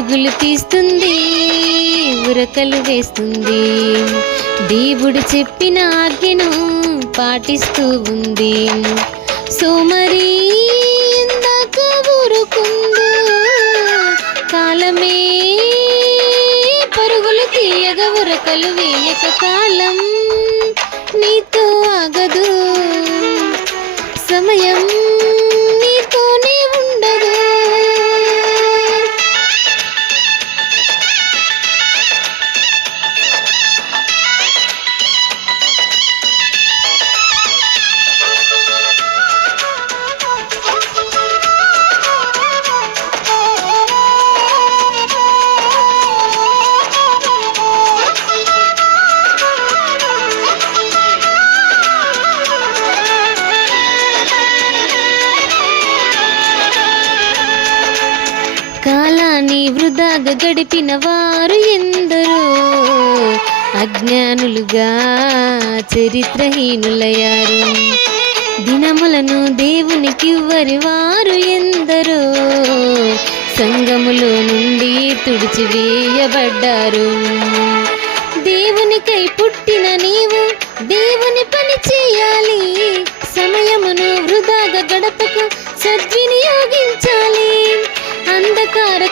పరుగులు తీస్తుంది ఉరకలు వేస్తుంది. దేవుడు చెప్పిన ఆజ్ఞను పాటిస్తూ ఉంది. సోమరి ఇందాక ఊరుకుందు కాలమే పరుగులు తీయగ ఉరకలు వేయక కాలం నీతో ఆగదు. సమయం వృధాగా గడిపిన వారు ఎందరో? అజ్ఞానులుగా చరిత్రహీనులయ్యారు. దినములను దేవునికి ఇవ్వరి వారు ఎందరో? సంగములో నుండి తుడిచివేయబడ్డారు. దేవునికై పుట్టిన నీవు దేవుని పని చేయాలి. సమయమును వృధాగా గడపకు సద్వినియోగించాలి. అంధకార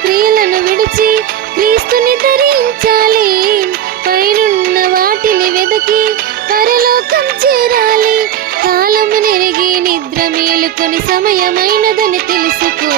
క్రియలను విడిచి క్రీస్తుని ధరించాలి. పైనున్న వాటిని వెదకి పరలోకం చేరాలి. కాలము నెరిగి నిద్ర మేలుకొని సమయమైనదని తెలుసుకో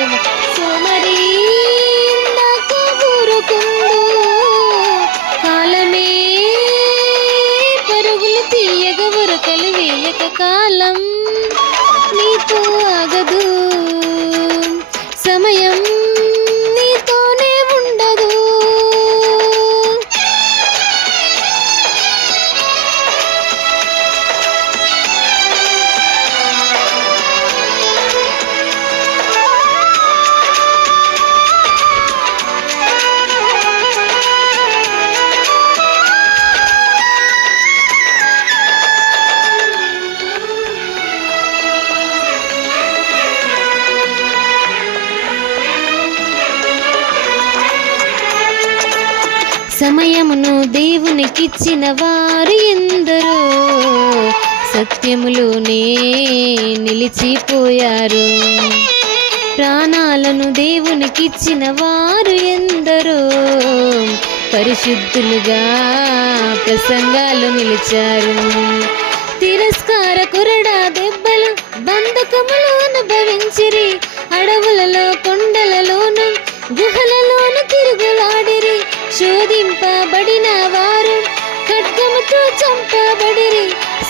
సమయమును దేవునికిచ్చిన వారు ఎందరో సత్యములోనే నిలిచిపోయారు. ప్రాణాలను దేవునికిచ్చిన వారు ఎందరో? పరిశుద్ధులుగా ప్రసంగాలు నిలిచారు. తిరస్కార కురడా దెబ్బలు బంధకములు అనుభవించిరి. అడవు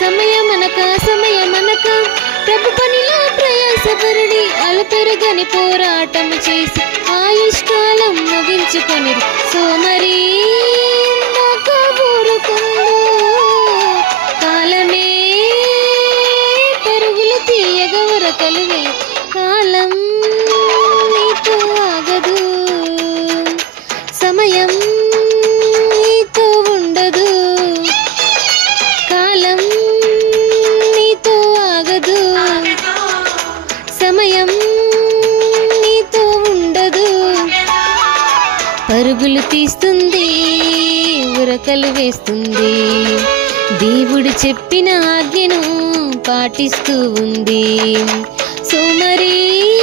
సమయమనక సమయమనక ప్రభు పనిలో ప్రయాసపరుడి అలపెరుగని పోరాటం చేసి ఆయుష్కాలం ముగించుకొని సోమరి కాలమే పరుగులు తీయగవర ఉరకలు కాలం. పరుగులు తీస్తుంది ఉరకలు వేస్తుంది. దేవుడు చెప్పిన ఆజ్ఞను పాటిస్తూ ఉంది. సోమరి